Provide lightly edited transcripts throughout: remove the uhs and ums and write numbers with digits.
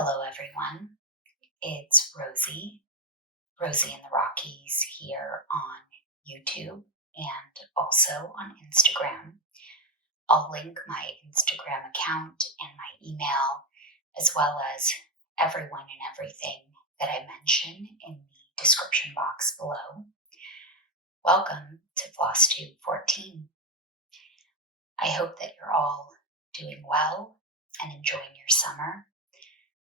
Hello everyone, it's Rosie in the Rockies here on YouTube and also on Instagram. I'll link my Instagram account and my email as well as everyone and everything that I mention in the description box below. Welcome to Flosstube 14. I hope that you're all doing well and enjoying your summer.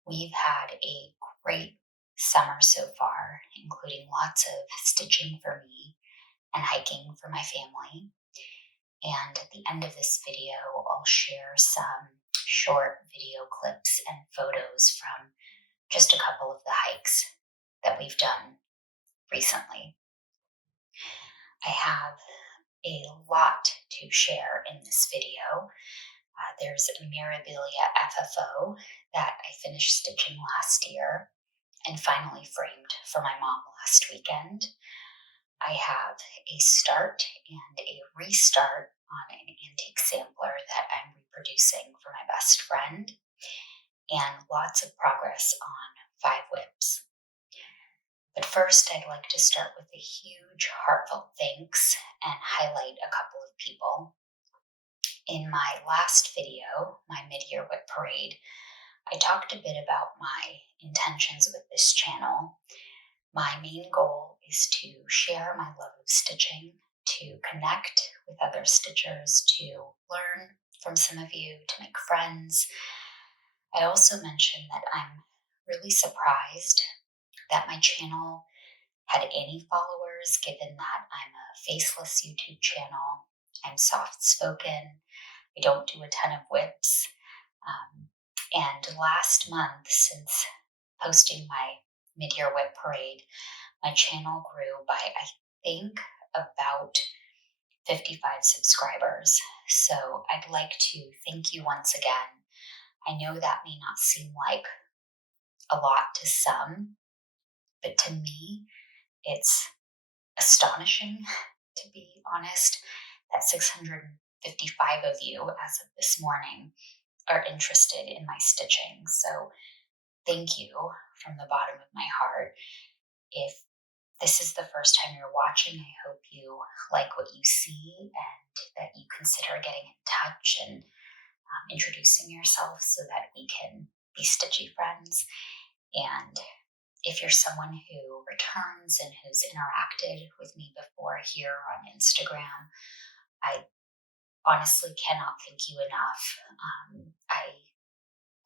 We've had a great summer so far, including lots of stitching for me and hiking for my family. And at the end of this video, I'll share some short video clips and photos from just a couple of the hikes that we've done recently. I have a lot to share in this video. There's a Mirabilia FFO that I finished stitching last year and finally framed for my mom last weekend. I have a start and a restart on an antique sampler that I'm reproducing for my best friend, and lots of progress on 5 whips. But first, I'd like to start with a huge heartfelt thanks and highlight a couple of people. In my last video, my mid-year whip parade, I talked a bit about my intentions with this channel. My main goal is to share my love of stitching, to connect with other stitchers, to learn from some of you, to make friends. I also mentioned that I'm really surprised that my channel had any followers, given that I'm a faceless YouTube channel. I'm soft-spoken. I don't do a ton of whips. And last month, since posting my mid-year whip parade, my channel grew by, I think, about 55 subscribers. So I'd like to thank you once again. I know that may not seem like a lot to some, but to me, it's astonishing, to be honest, that 655 of you as of this morning are interested in my stitching. So thank you from the bottom of my heart. If this is the first time you're watching, I hope you like what you see and that you consider getting in touch and introducing yourself so that we can be stitchy friends. And if you're someone who returns and who's interacted with me before here on Instagram, I honestly cannot thank you enough. I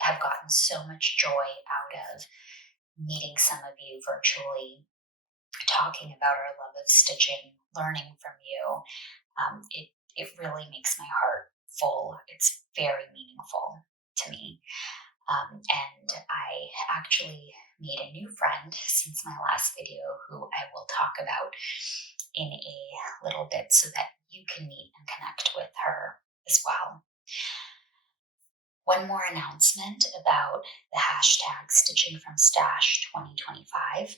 have gotten so much joy out of meeting some of you virtually, talking about our love of stitching, learning from you. It really makes my heart full. It's very meaningful to me. And I actually made a new friend since my last video, who I will talk about in a little bit so that you can meet and connect with her as well. One more announcement about the hashtag Stitching from Stash 2025.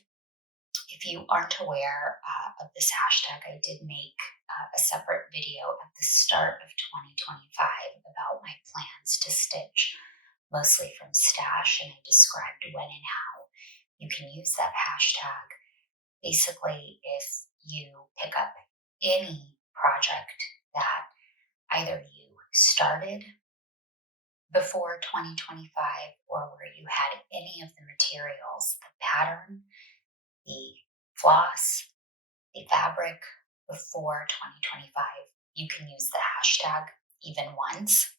If you aren't aware of this hashtag, I did make a separate video at the start of 2025 about my plans to stitch mostly from stash, and I described when and how you can use that hashtag. Basically, if you pick up any project that either you started before 2025 or where you had any of the materials, the pattern, the floss, the fabric before 2025, you can use the hashtag even once.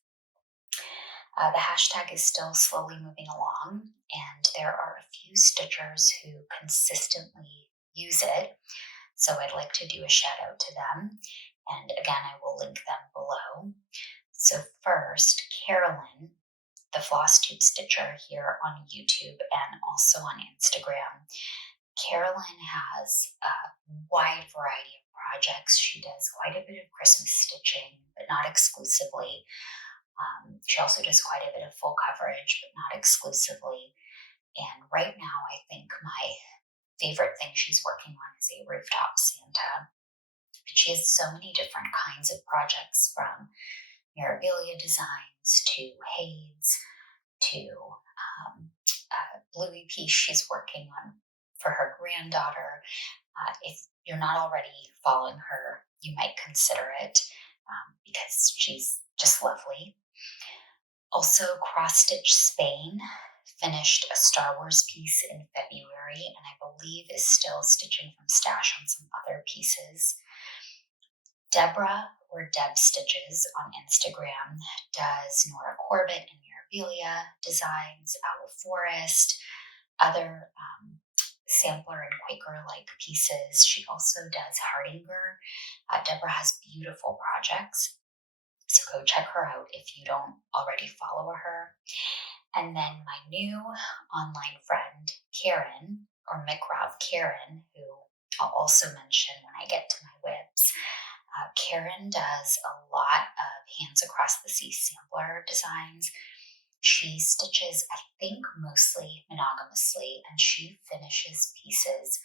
The hashtag is still slowly moving along, and there are a few stitchers who consistently use it, so I'd like to do a shout out to them, and again, I will link them below. So first, Carolyn, the Flosstube stitcher here on YouTube and also on Instagram. Carolyn has a wide variety of projects. She does quite a bit of Christmas stitching, but not exclusively. She also does quite a bit of full coverage, but not exclusively. And right now, I think my favorite thing she's working on is a rooftop Santa. But she has so many different kinds of projects, from Mirabilia designs to Hades to a bluey piece she's working on for her granddaughter. If you're not already following her, you might consider it because she's just lovely. Also, Cross Stitch Spain finished a Star Wars piece in February, and I believe is still stitching from stash on some other pieces. Deborah, or Deb Stitches on Instagram, does Nora Corbett and Mirabilia designs, Owl Forest, other sampler and Quaker-like pieces. She also does Hardinger. Deborah has beautiful projects, so go check her out if you don't already follow her. And then my new online friend, Karen, or McRob Karen, who I'll also mention when I get to my whips. Karen does a lot of Hands Across the Sea sampler designs. She stitches, I think, mostly monogamously, and she finishes pieces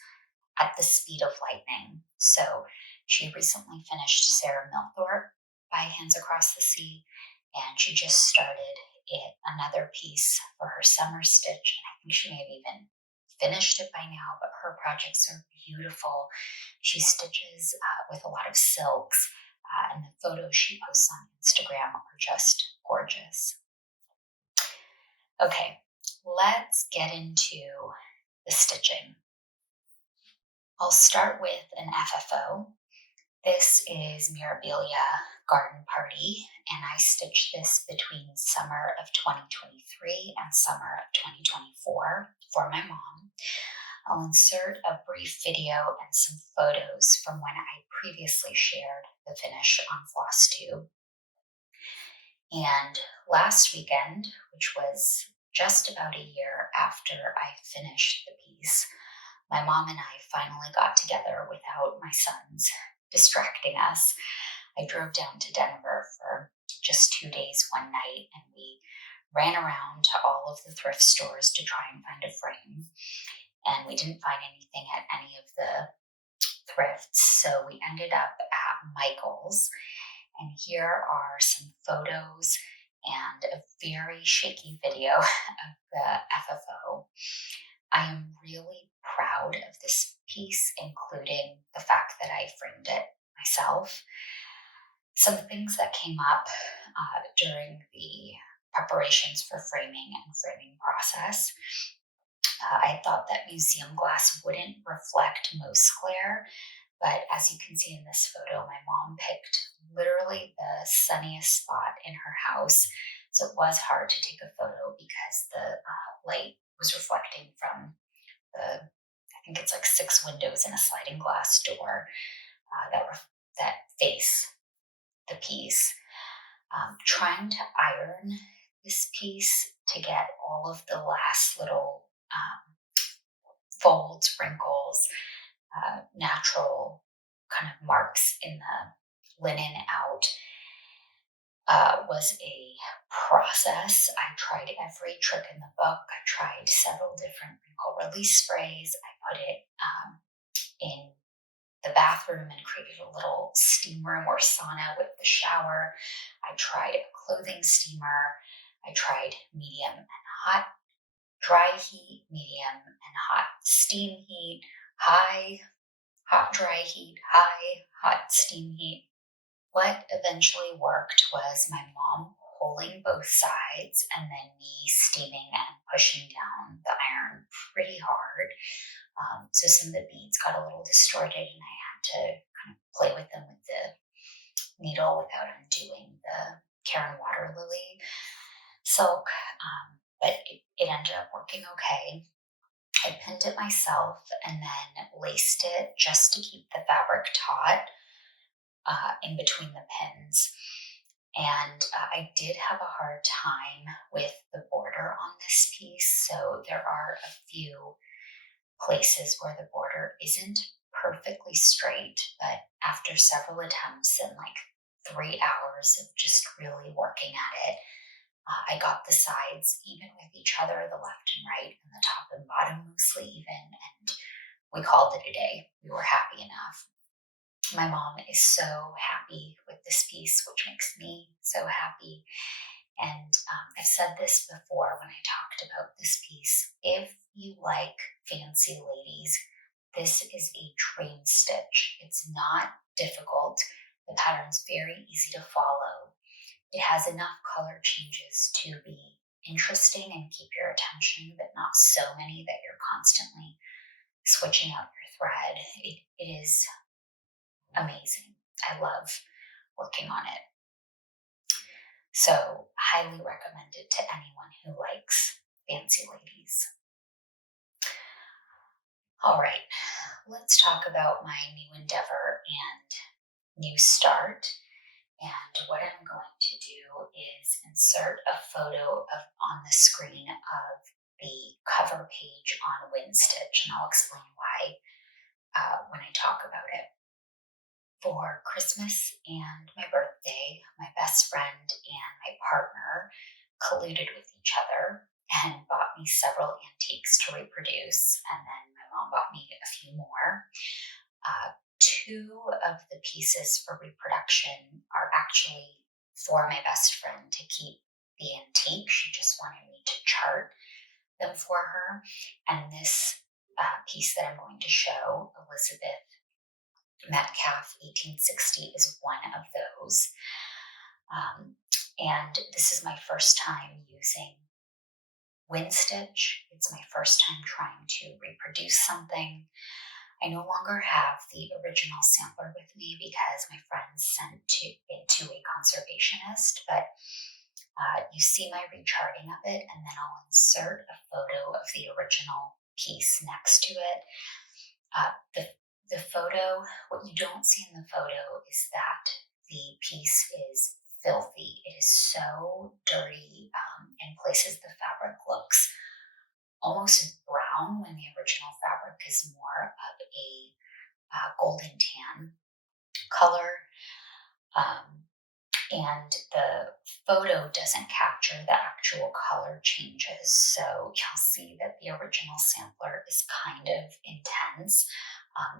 at the speed of lightning. So she recently finished Sarah Milthorpe by Hands Across the Sea, and she just started another piece for her summer stitch, and I think she may have even finished it by now, but her projects are beautiful. She stitches with a lot of silks, and the photos she posts on Instagram are just gorgeous. Okay, let's get into the stitching. I'll start with an FFO. This is Mirabilia Garden Party, and I stitched this between summer of 2023 and summer of 2024 for my mom. I'll insert a brief video and some photos from when I previously shared the finish on Flosstube. And last weekend, which was just about a year after I finished the piece, my mom and I finally got together without my sons distracting us. I drove down to Denver for just 2 days one night, and we ran around to all of the thrift stores to try and find a frame. And we didn't find anything at any of the thrifts, so we ended up at Michael's. And here are some photos and a very shaky video of the FFO. I am really proud of this piece, including the fact that I framed it myself. Some things that came up during the preparations for framing and framing process. I thought that museum glass wouldn't reflect most glare, but as you can see in this photo, my mom picked literally the sunniest spot in her house, so it was hard to take a photo because the light was reflecting from I think it's like 6 windows in a sliding glass door that face the piece. Trying to iron this piece to get all of the last little folds, wrinkles, natural kind of marks in the linen out was a process. I tried every trick in the book. I tried several different wrinkle release sprays. I put it in the bathroom and created a little steam room or sauna with the shower. I tried a clothing steamer. I tried medium and hot, dry heat, medium and hot steam heat, high, hot dry heat, high, hot steam heat. What eventually worked was my mom pulling both sides and then me steaming and pushing down the iron pretty hard. So some of the beads got a little distorted, and I had to kind of play with them with the needle without undoing the Karen Water Lily silk. But it ended up working okay. I pinned it myself and then laced it just to keep the fabric taut in between the pins. And I did have a hard time with the border on this piece, so there are a few places where the border isn't perfectly straight, but after several attempts and like 3 hours of just really working at it, I got the sides even with each other, the left and right, and the top and bottom mostly even, and we called it a day. We were happy enough. My mom is so happy with this piece, which makes me so happy. And I've said this before when I talked about this piece. If you like fancy ladies, this is a dream stitch. It's not difficult. The pattern's very easy to follow. It has enough color changes to be interesting and keep your attention, but not so many that you're constantly switching out your thread. It is amazing. I love working on it. So, highly recommend it to anyone who likes fancy ladies. All right, let's talk about my new endeavor and new start. And what I'm going to do is insert a photo on the screen of the cover page on Windstitch, and I'll explain why when I talk about it. For Christmas and my birthday, my best friend and my partner colluded with each other and bought me several antiques to reproduce, and then my mom bought me a few more. Two of the pieces for reproduction are actually for my best friend to keep the antique. She just wanted me to chart them for her. And this piece that I'm going to show, Elizabeth Metcalfe 1860, is one of those. And this is my first time using Windstitch. It's my first time trying to reproduce something. I no longer have the original sampler with me because my friends sent it to a conservationist, but you see my recharting of it, and then I'll insert a photo of the original piece next to it. The photo, what you don't see in the photo is that the piece is filthy. It is so dirty. In places the fabric looks almost brown when the original fabric is more of a golden tan color. And the photo doesn't capture the actual color changes. So you'll see that the original sampler is kind of intense.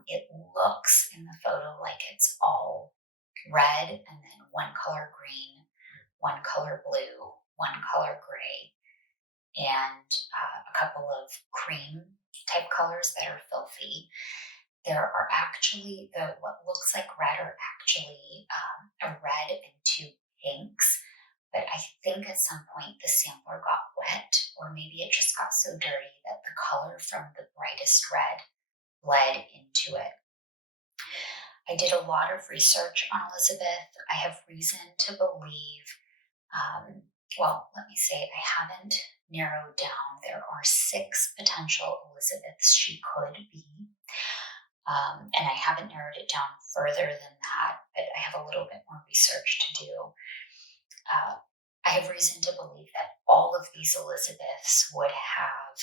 It looks in the photo like it's all red and then one color green, one color blue, one color gray, and a couple of cream type colors that are filthy. There are actually, what looks like red are actually a red and two pinks, but I think at some point the sampler got wet, or maybe it just got so dirty that the color from the brightest red bled into it. I did a lot of research on Elizabeth. I have reason to believe, let me say, I haven't narrowed down. There are 6 potential Elizabeths she could be. And I haven't narrowed it down further than that, but I have a little bit more research to do. I have reason to believe that all of these Elizabeths would have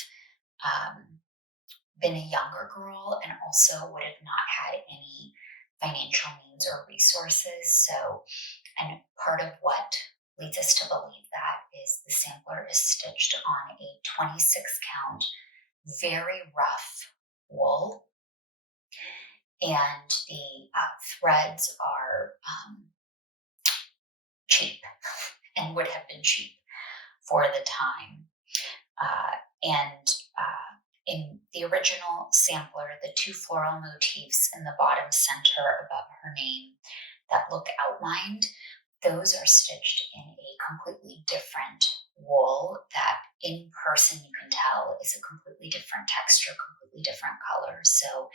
been a younger girl and also would have not had any financial means or resources. So, and part of what leads us to believe that is the sampler is stitched on a 26 count, very rough wool. And the threads are cheap and would have been cheap for the time. In the original sampler, the 2 floral motifs in the bottom center above her name that look outlined, those are stitched in a completely different wool that in person you can tell is a completely different texture, completely different color. So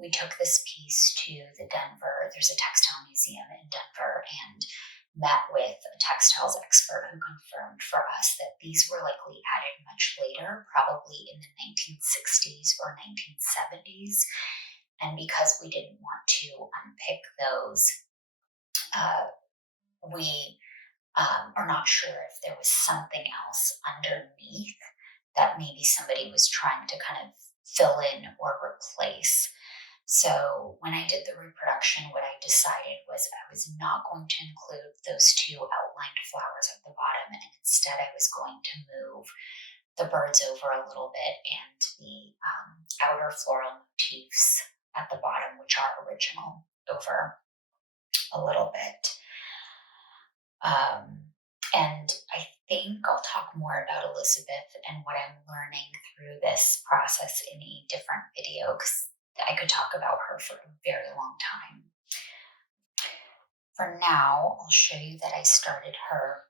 we took this piece to there's a textile museum in Denver, and met with a textiles expert who confirmed for us that these were likely added much later, probably in the 1960s or 1970s. And because we didn't want to unpick those, we are not sure if there was something else underneath that maybe somebody was trying to kind of fill in or replace. So when I did the reproduction, what I decided was I was not going to include those 2 outlined flowers at the bottom, and instead I was going to move the birds over a little bit and the outer floral motifs at the bottom, which are original, over a little bit. And I think I'll talk more about Elizabeth and what I'm learning through this process in a different video, because I could talk about her for a very long time. For now, I'll show you that I started her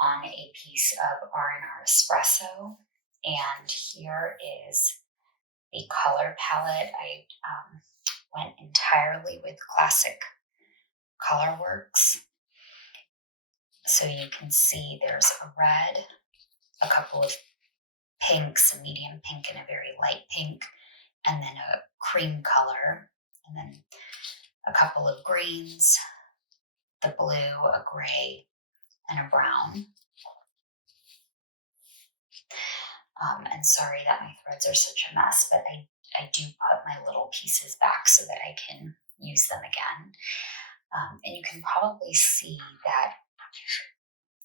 on a piece of R&R espresso, and here is the color palette. I went entirely with Classic Colorworks. So you can see there's a red, a couple of pinks, a medium pink and a very light pink, and then a cream color, and then a couple of greens, the blue, a gray, and a brown. And sorry that my threads are such a mess, but I do put my little pieces back so that I can use them again. And you can probably see that,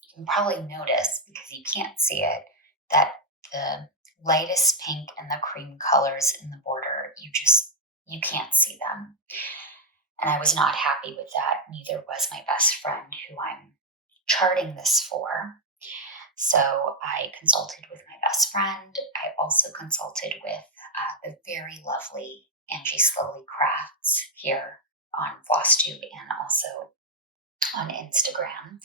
you can probably notice, because you can't see it, that the lightest pink and the cream colors in the border, you can't see them. And I was not happy with that. Neither was my best friend, who I'm charting this for. So I consulted with my best friend. I also consulted with the very lovely Angie Slowly Crafts here on Flosstube and also on Instagram.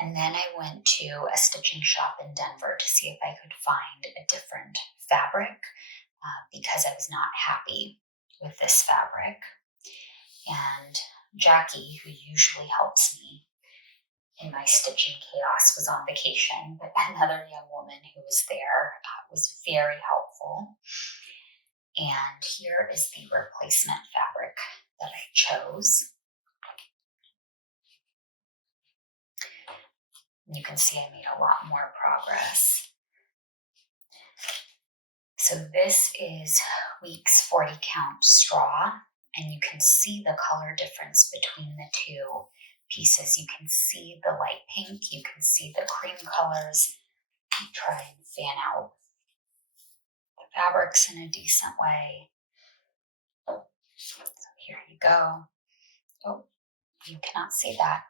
And then I went to a stitching shop in Denver to see if I could find a different fabric because I was not happy with this fabric. And Jackie, who usually helps me in my stitching chaos, was on vacation, but another young woman who was there was very helpful. And here is the replacement fabric that I chose. You can see I made a lot more progress. So this is weeks 40 count straw, and you can see the color difference between the two pieces. You can see the light pink, you can see the cream colors. I'll try and fan out the fabrics in a decent way. So here you go. Oh, you cannot see that.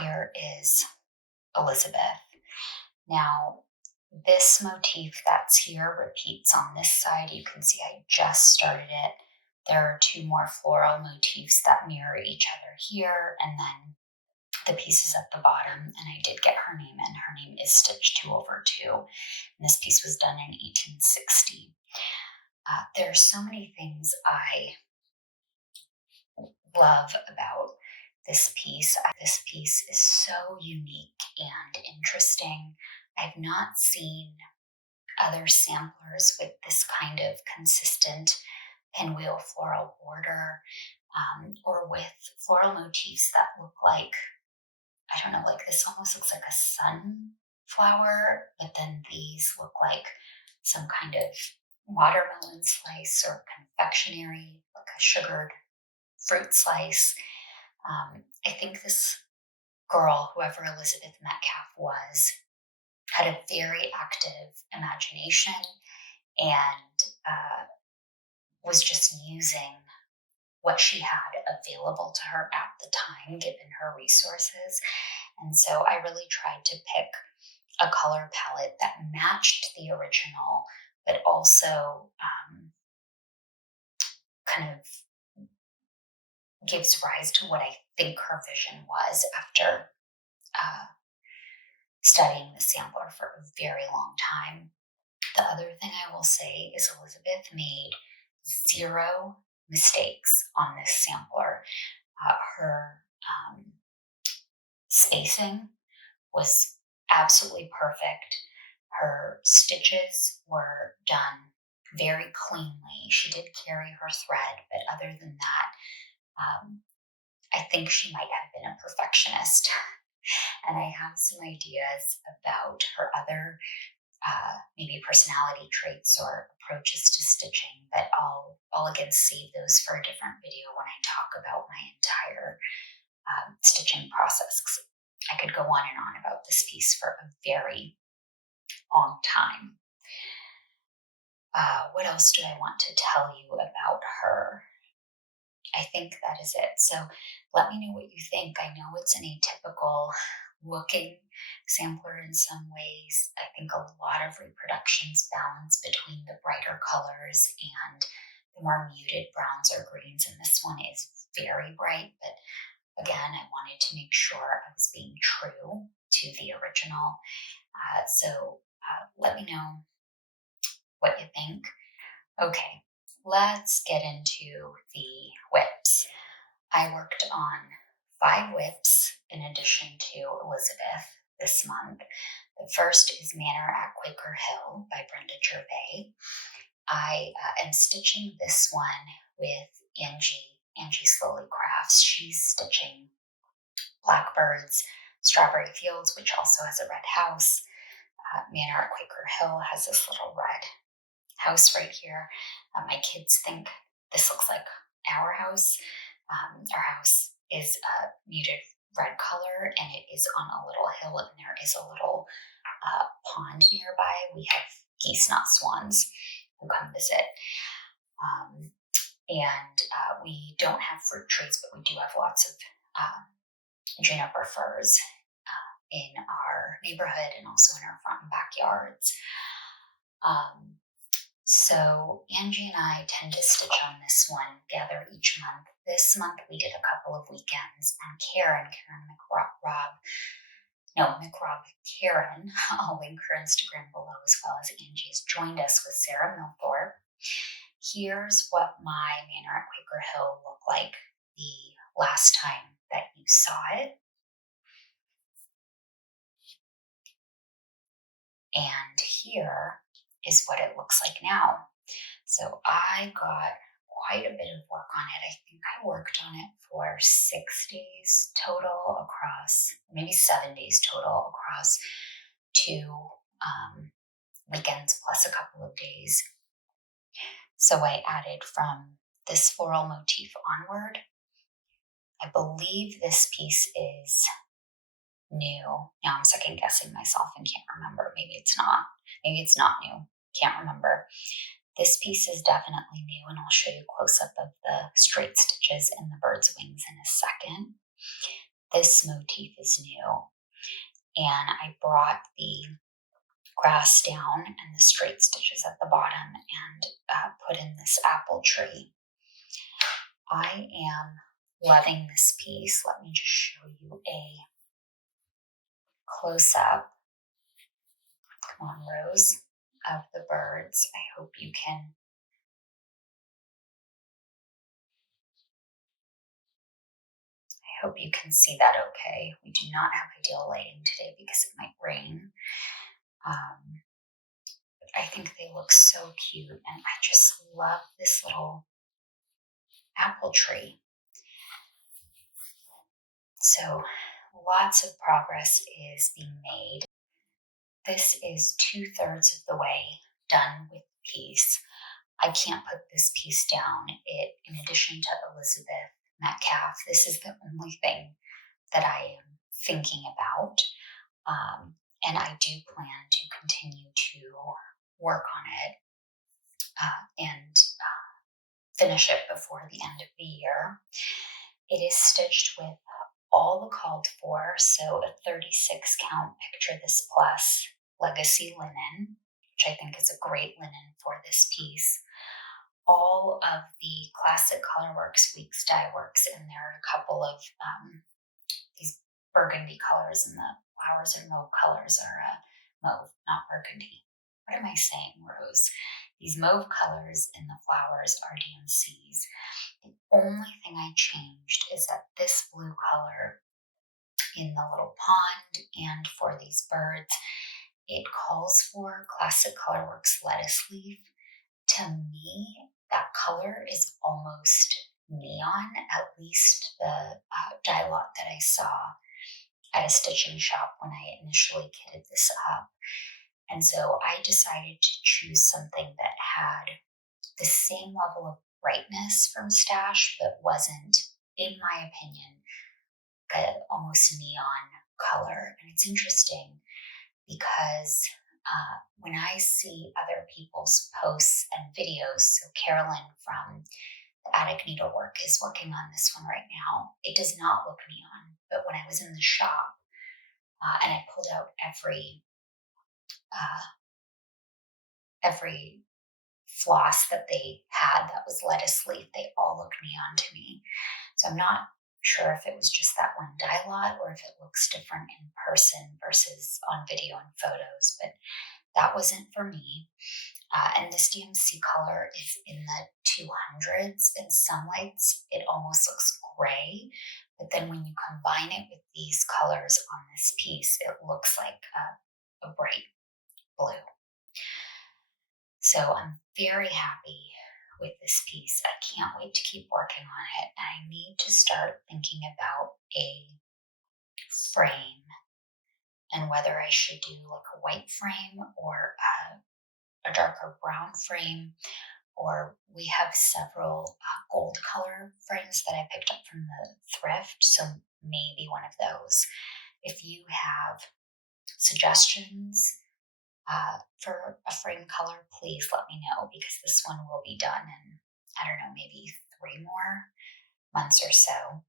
Here is Elizabeth. Now, this motif that's here repeats on this side. You can see I just started it. There are two more floral motifs that mirror each other here, and then the pieces at the bottom, and I did get her name in. Her name is Stitch 2/2, and this piece was done in 1860. There are so many things I love about this piece. This piece is so unique and interesting. I've not seen other samplers with this kind of consistent pinwheel floral border, or with floral motifs that look like, I don't know, like this almost looks like a sunflower, but then these look like some kind of watermelon slice or confectionery, like a sugared fruit slice. I think this girl, whoever Elizabeth Metcalfe was, had a very active imagination and was just using what she had available to her at the time, given her resources. And so I really tried to pick a color palette that matched the original, but also kind of gives rise to what I think her vision was after studying the sampler for a very long time. The other thing I will say is Elizabeth made 0 mistakes on this sampler. Her spacing was absolutely perfect. Her stitches were done very cleanly. She did carry her thread, but other than that, I think she might have been a perfectionist. And I have some ideas about her other maybe personality traits or approaches to stitching, but I'll again save those for a different video when I talk about my entire stitching process. 'Cause I could go on and on about this piece for a very long time. What else do I want to tell you about her? I think that is it. So let me know what you think. I know it's an atypical looking sampler in some ways. I think a lot of reproductions balance between the brighter colors and the more muted browns or greens, and this one is very bright, but again, I wanted to make sure I was being true to the original. So let me know what you think. Okay, let's get into the whips. I worked on 5 whips in addition to Elizabeth this month. The first is Manor at Quaker Hill by Brenda Gervais. I am stitching this one with Angie Slowly Crafts. She's stitching Blackbirds, Strawberry Fields, which also has a red house. Manor at Quaker Hill has this little red house right here. My kids think this looks like our house. Our house is a muted red color, and it is on a little hill, and there is a little pond nearby. We have geese, not swans, who come visit. And we don't have fruit trees, but we do have lots of juniper firs in our neighborhood and also in our front and backyards. So Angie and I tend to stitch on this one together each month. This month we did a couple of weekends, and Karen Karen, I'll link her Instagram below, as well as Angie's, joined us with Sarah Milthorpe. Here's what my Manor at Quaker Hill looked like the last time that you saw it. And here is what it looks like now. So I got quite a bit of work on it. I think I worked on it for 6 days total across, maybe 7 days total across 2 weekends plus a couple of days. So I added from this floral motif onward. I believe this piece is new. Now I'm second guessing myself and can't remember. Maybe it's not. Maybe it's not new. Can't remember. This piece is definitely new, and I'll show you a close-up of the straight stitches in the bird's wings in a second. This motif is new, and I brought the grass down and the straight stitches at the bottom and put in this apple tree. I am loving this piece. Let me just show you a close-up. Come on, Rose, of the birds. I hope you can see that okay. We do not have ideal lighting today because it might rain. But I think they look so cute, and I just love this little apple tree. So lots of progress is being made. This is 2/3 of the way done with the piece. I can't put this piece down. In addition to Elizabeth Metcalfe, this is the only thing that I am thinking about. And I do plan to continue to work on it and finish it before the end of the year. It is stitched with all the called for, so a 36 count Picture This Plus legacy linen, which I think is a great linen for this piece. All of the Classic Colorworks Weeks dye works in there, a couple of these burgundy colors, and the flowers are mauve colors, are mauve, not burgundy. What am I saying, Rose? These mauve colors in the flowers are DMCs. The only thing I changed is that this blue color in the little pond and for these birds, it calls for Classic Colorworks lettuce leaf. To me, that color is almost neon, at least the dye lot that I saw at a stitching shop when I initially kitted this up. And so I decided to choose something that had the same level of brightness from Stash, but wasn't, in my opinion, an almost neon color. And it's interesting because when I see other people's posts and videos, so Carolyn from the Attic Needlework is working on this one right now. It does not look neon, but when I was in the shop, and I pulled out every floss that they had that was lettuce leaf. They all looked neon to me. So I'm not sure if it was just that one dye lot or if it looks different in person versus on video and photos, but that wasn't for me. And this DMC color is in the 200s. In some lights, it almost looks gray, but then when you combine it with these colors on this piece, it looks like a bright blue. So I'm very happy with this piece. I can't wait to keep working on it. And I need to start thinking about a frame and whether I should do like a white frame or a darker brown frame, or we have several gold color frames that I picked up from the thrift. So maybe one of those. If you have suggestions for a frame color, please let me know, because this one will be done in, I don't know, maybe 3 more months or so.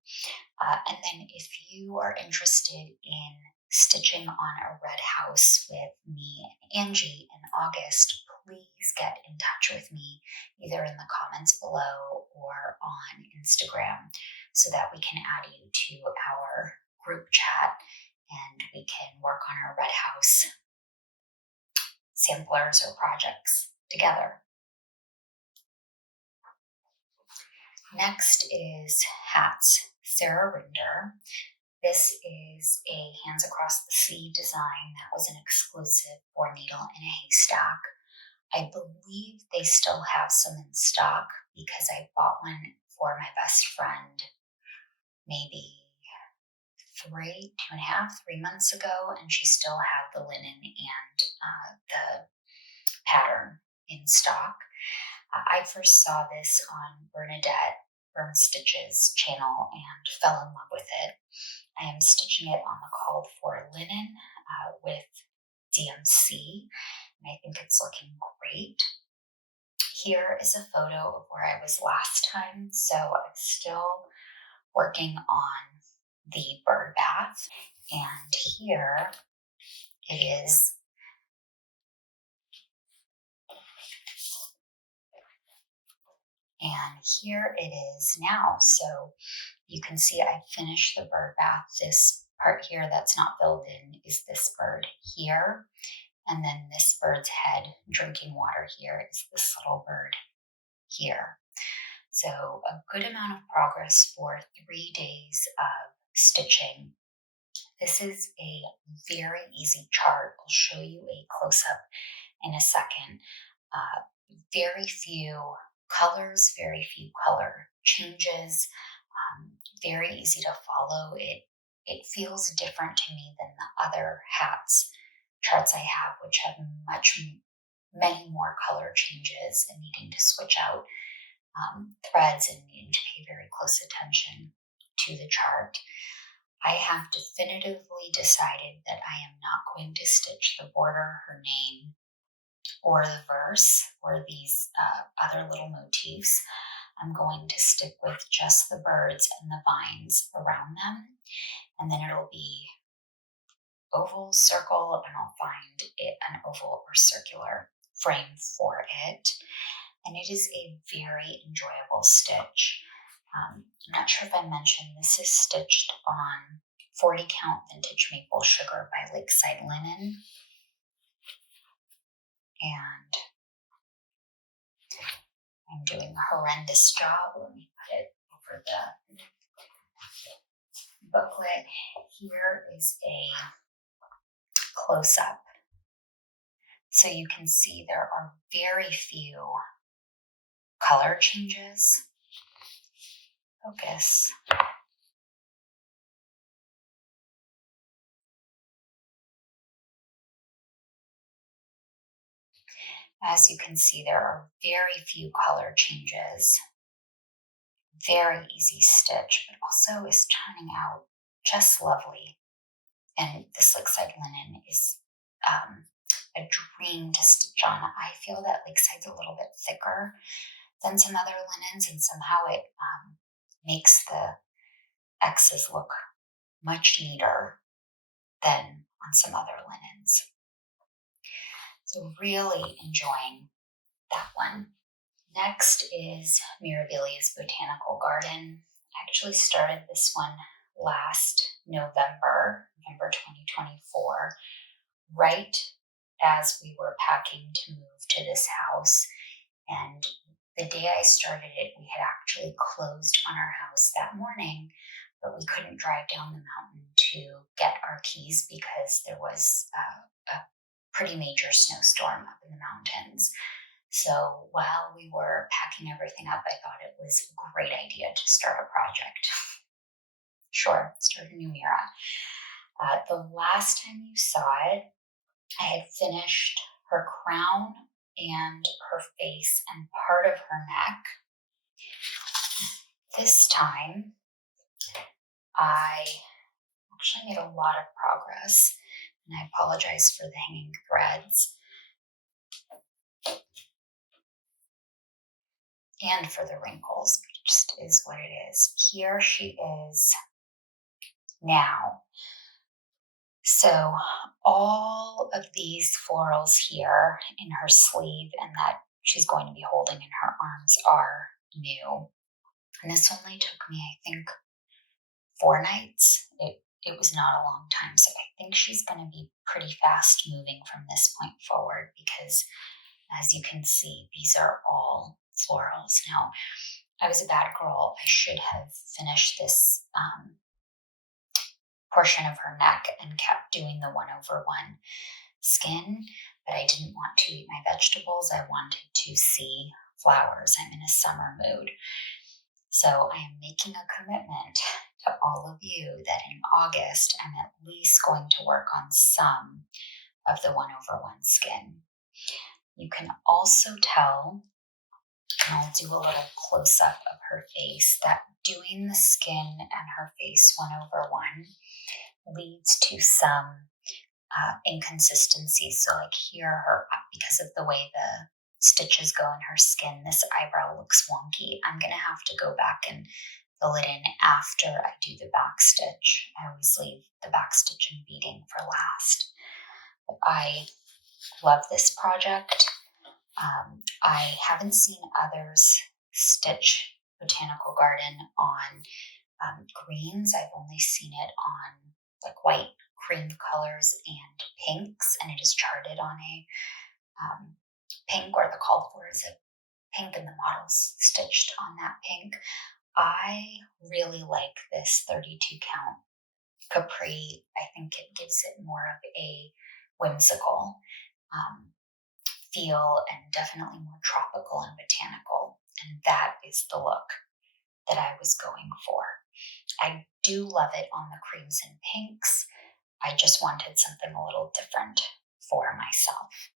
And then if you are interested in stitching on a red house with me and Angie in August, please get in touch with me either in the comments below or on Instagram so that we can add you to our group chat and we can work on our red house samplers or projects together. Next is hats. Erinn. This is a Hands Across the Sea design that was an exclusive for Needle in a Haystack. I believe they still have some in stock because I bought one for my best friend maybe 3 months ago, and she still had the linen and the pattern in stock. I first saw this on Bernadette Burn Stitches channel and fell in love with it. I am stitching it on the called for linen with DMC, and I think it's looking great. Here is a photo of where I was last time, so I'm still working on the bird bath, and here it is. And here it is now. So you can see I finished the bird bath. This part here that's not filled in is this bird here. And then this bird's head drinking water here is this little bird here. So a good amount of progress for 3 days of stitching. This is a very easy chart. I'll show you a close-up in a second. Very few colors, very few color changes, very easy to follow. It feels different to me than the other hats charts I have, which have many more color changes and needing to switch out threads and needing to pay very close attention to the chart. I have definitively decided that I am not going to stitch the border, her name, or the verse, or these other little motifs. I'm going to stick with just the birds and the vines around them, and then it'll be oval, circle, and I'll find it an oval or circular frame for it. And it is a very enjoyable stitch. I'm not sure if I mentioned, this is stitched on 40 count vintage maple sugar by Lakeside Linen. And I'm doing a horrendous job. Let me put it over the booklet. Here is a close-up. So you can see there are very few color changes. Focus. As you can see, there are very few color changes. Very easy stitch, but also is turning out just lovely. And this Lakeside Linen is a dream to stitch on. I feel that Lakeside's a little bit thicker than some other linens, and somehow it makes the X's look much neater than on some other linens. So really enjoying that one. Next is Mirabilia's Botanical Garden. I actually started this one last November 2024, right as we were packing to move to this house. And the day I started it, we had actually closed on our house that morning, but we couldn't drive down the mountain to get our keys because there was a pretty major snowstorm up in the mountains. So while we were packing everything up, I thought it was a great idea to start a project. Sure, start a new Mira. The last time you saw it, I had finished her crown and her face and part of her neck. This time, I actually made a lot of progress, and I apologize for the hanging threads and for the wrinkles. It just is what it is. Here she is now. So all of these florals here in her sleeve and that she's going to be holding in her arms are new. And this only took me, I think, 4 nights. It was not a long time. So I think she's going to be pretty fast moving from this point forward because, as you can see, these are all florals. Now, I was a bad girl. I should have finished this portion of her neck and kept doing the 1/1 skin, but I didn't want to eat my vegetables. I wanted to see flowers. I'm in a summer mood. So I am making a commitment to all of you that in August, I'm at least going to work on some of the 1/1 skin. You can also tell, and I'll do a little close-up of her face, that doing the skin and her face 1/1 leads to some inconsistencies. So like here, because of the way the stitches go in her skin, this eyebrow looks wonky. I'm going to have to go back and fill it in after I do the back stitch. I always leave the back stitch and beading for last. But I love this project. I haven't seen others stitch Botanical Garden on greens. I've only seen it on like white, cream colors, and pinks, and it is charted on a pink, or the called for is a pink, and the model's stitched on that pink. I really like this 32 count Capri. I think it gives it more of a whimsical feel and definitely more tropical and botanical. And that is the look that I was going for. I do love it on the creams and pinks. I just wanted something a little different for myself.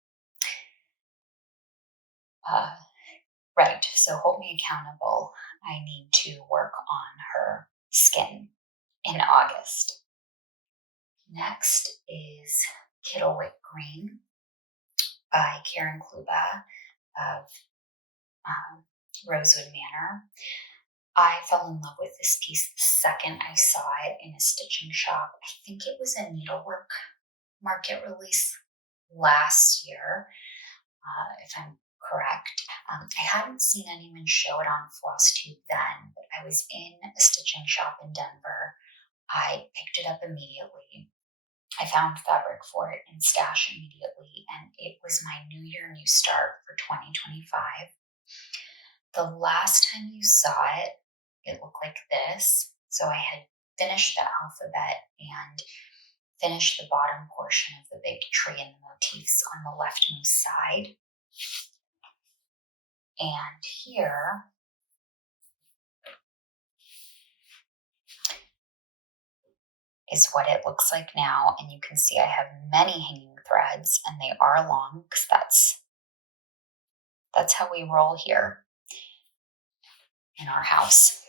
Right, so hold me accountable. I need to work on her skin in August. Next is Cittlewick Green by Karen Kluba of Rosewood Manor. I fell in love with this piece the second I saw it in a stitching shop. I think it was a needlework market release last year, if I'm correct. I hadn't seen anyone show it on Flosstube then, but I was in a stitching shop in Denver. I picked it up immediately. I found fabric for it in stash immediately, and it was my New Year, New Start for 2025. The last time you saw it, it looked like this. So I had finished the alphabet and finished the bottom portion of the big tree and the motifs on the leftmost side. And here is what it looks like now. And you can see I have many hanging threads, and they are long because that's how we roll here in our house.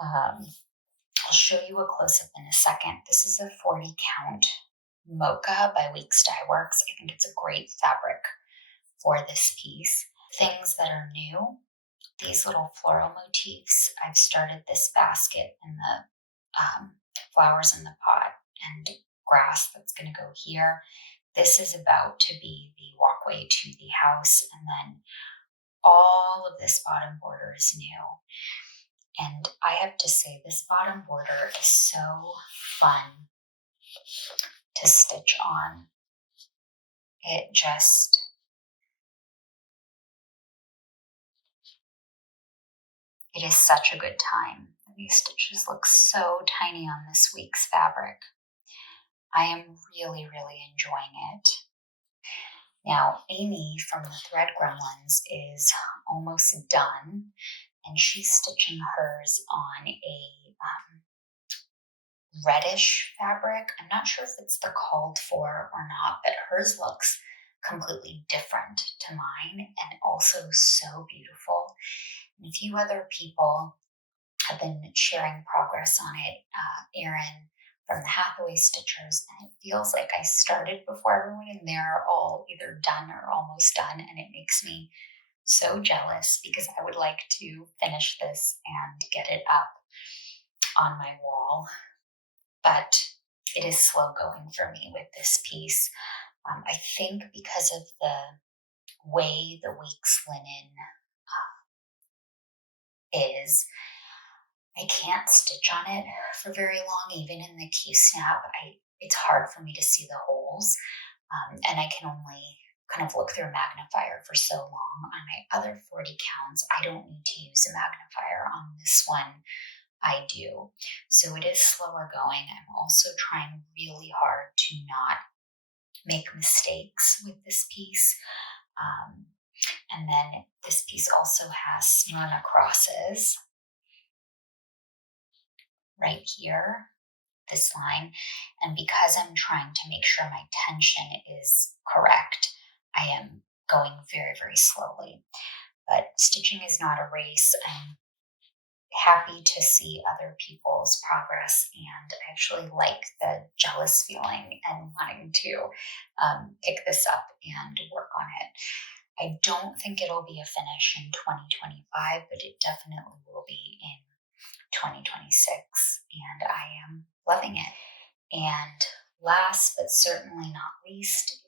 I'll show you a close-up in a second. This is a 40 count Mocha by Weeks Dye Works. I think it's a great fabric for this piece. Things that are new, these little floral motifs. I've started this basket and the flowers in the pot, and grass that's going to go here. This is about to be the walkway to the house, and then all of this bottom border is new. And I have to say, this bottom border is so fun to stitch on. It is such a good time. These stitches look so tiny on this week's fabric. I am really, really enjoying it. Now, Amy from the Thread Gremlins is almost done, and she's stitching hers on a reddish fabric. I'm not sure if it's the called for or not, but hers looks completely different to mine and also so beautiful. And a few other people have been sharing progress on it. Erinn from the Hathaway Stitchers, and it feels like I started before everyone and they're all either done or almost done, and it makes me so jealous because I would like to finish this and get it up on my wall. But it is slow going for me with this piece. I think because of the way the week's linen is, I can't stitch on it for very long. Even in the Q-snap, it's hard for me to see the holes, and I can only kind of look through a magnifier for so long. On my other 40 counts, I don't need to use a magnifier. On this one, I do. So it is slower going. I'm also trying really hard to not make mistakes with this piece. And then this piece also has Smyrna crosses right here, this line. And because I'm trying to make sure my tension is correct, I am going very, very slowly. But stitching is not a race. I'm happy to see other people's progress, and I actually like the jealous feeling and wanting to pick this up and work on it. I don't think it'll be a finish in 2025, but it definitely will be in 2026, and I am loving it. And last but certainly not least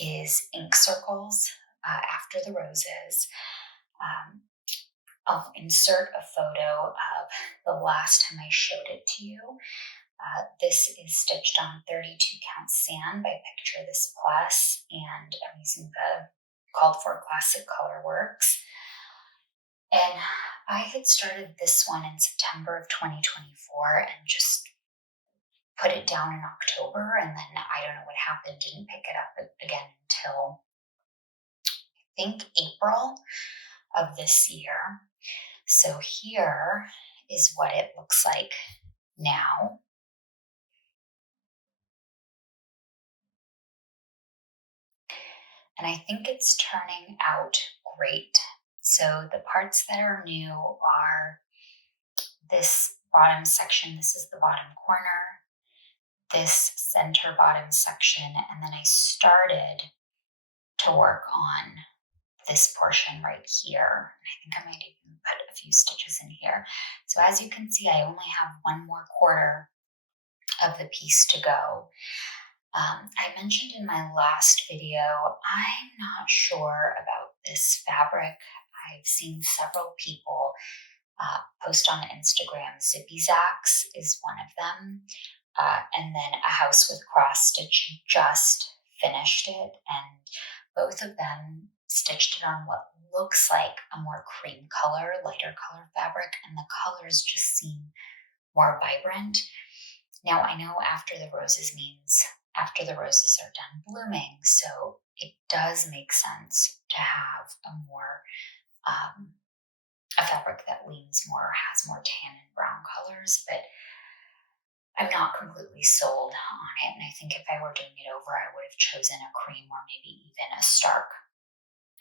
is ink circles after the roses. I'll insert a photo of the last time I showed it to you. This is stitched on 32 count sand by Picture This Plus, and I'm using the called for Classic Colorworks. And I had started this one in September of 2024 and just put it down in October, and then I don't know what happened, didn't pick it up again until I think April of this year. So here is what it looks like now. And I think it's turning out great. So the parts that are new are this bottom section. This is the bottom corner, this center bottom section, and then I started to work on this portion right here. I think I might even put a few stitches in here. So as you can see, I only have one more quarter of the piece to go. I mentioned in my last video, I'm not sure about this fabric. I've seen several people post on Instagram. Zippy Zacks is one of them. And then A House with Cross Stitch just finished it, and both of them stitched it on what looks like a more cream color, lighter color fabric, and the colors just seem more vibrant. Now, I know after the roses means after the roses are done blooming, so it does make sense to have a more a fabric that leans more, has more tan and brown colors, but I'm not completely sold on it, and I think if I were doing it over, I would have chosen a cream or maybe even a stark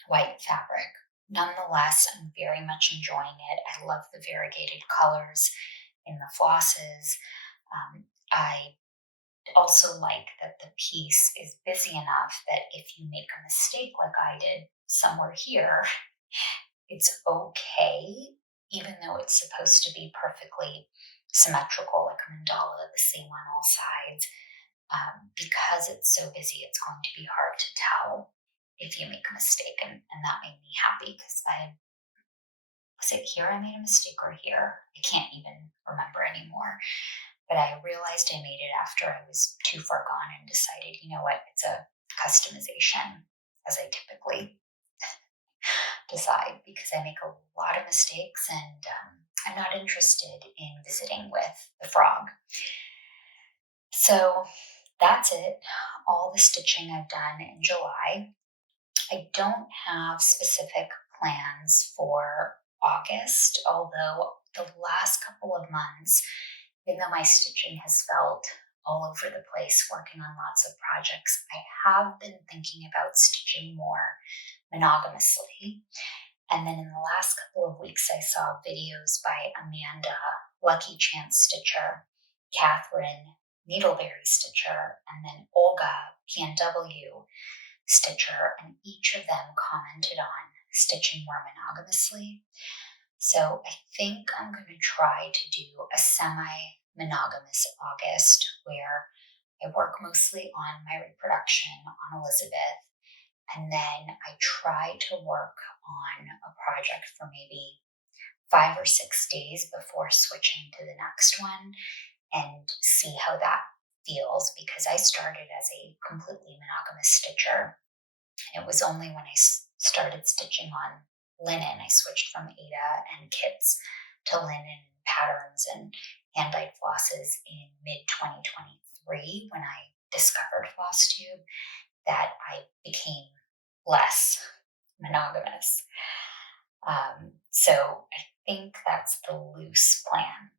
white fabric. Nonetheless, I'm very much enjoying it. I love the variegated colors in the flosses. I also like that the piece is busy enough that if you make a mistake like I did somewhere here, it's okay, even though it's supposed to be perfectly symmetrical, like a mandala, the same on all sides. Because it's so busy, it's going to be hard to tell if you make a mistake. And that made me happy because was it here I made a mistake or here? I can't even remember anymore. But I realized I made it after I was too far gone and decided, you know what, it's a customization, as I typically decide, because I make a lot of mistakes and I'm not interested in visiting with the frog. So that's it. All the stitching I've done in July. I don't have specific plans for August, although the last couple of months, even though my stitching has felt all over the place, working on lots of projects, I have been thinking about stitching more monogamously. And then in the last couple of weeks, I saw videos by Amanda, Lucky Chance Stitcher, Kathryn, Needleberry Stitcher, and then Olga, PNW Stitcher, and each of them commented on stitching more monogamously. So I think I'm going to try to do a semi-monogamous August where I work mostly on my reproduction on Elizabeth, and then I try to work on a project for maybe 5 or 6 days before switching to the next one and see how that feels, because I started as a completely monogamous stitcher. And it was only when I started stitching on linen, I switched from Ada and kits to linen patterns and hand-dyed flosses in mid-2023 when I discovered Flosstube, that I became less monogamous. So I think that's the loose plan.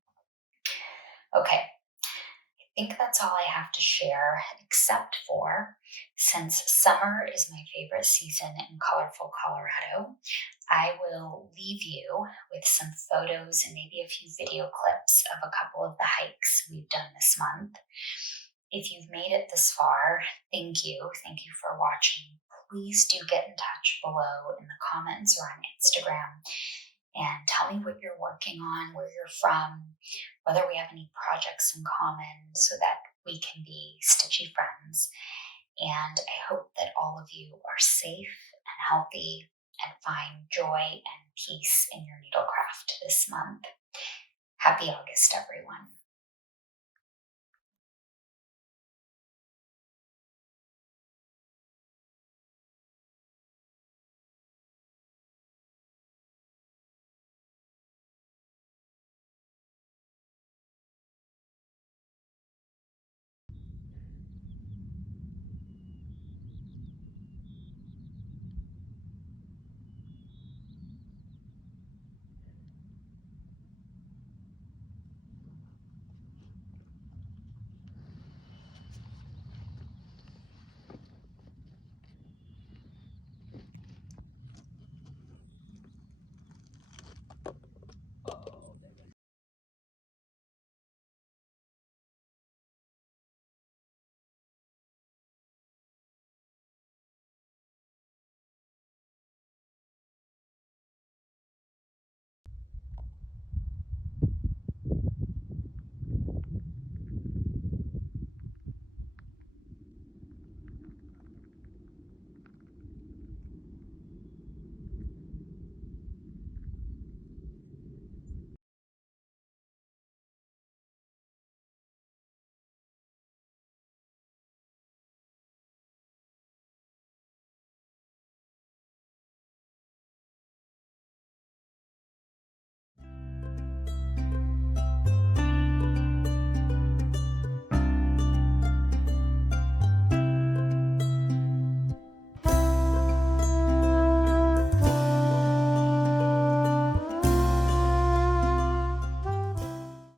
Okay, I think that's all I have to share, except for, since summer is my favorite season in colorful Colorado, I will leave you with some photos and maybe a few video clips of a couple of the hikes we've done this month. If you've made it this far, thank you. Thank you for watching. Please do get in touch below in the comments or on Instagram and tell me what you're working on, where you're from, whether we have any projects in common so that we can be stitchy friends. And I hope that all of you are safe and healthy and find joy and peace in your needlecraft this month. Happy August, everyone.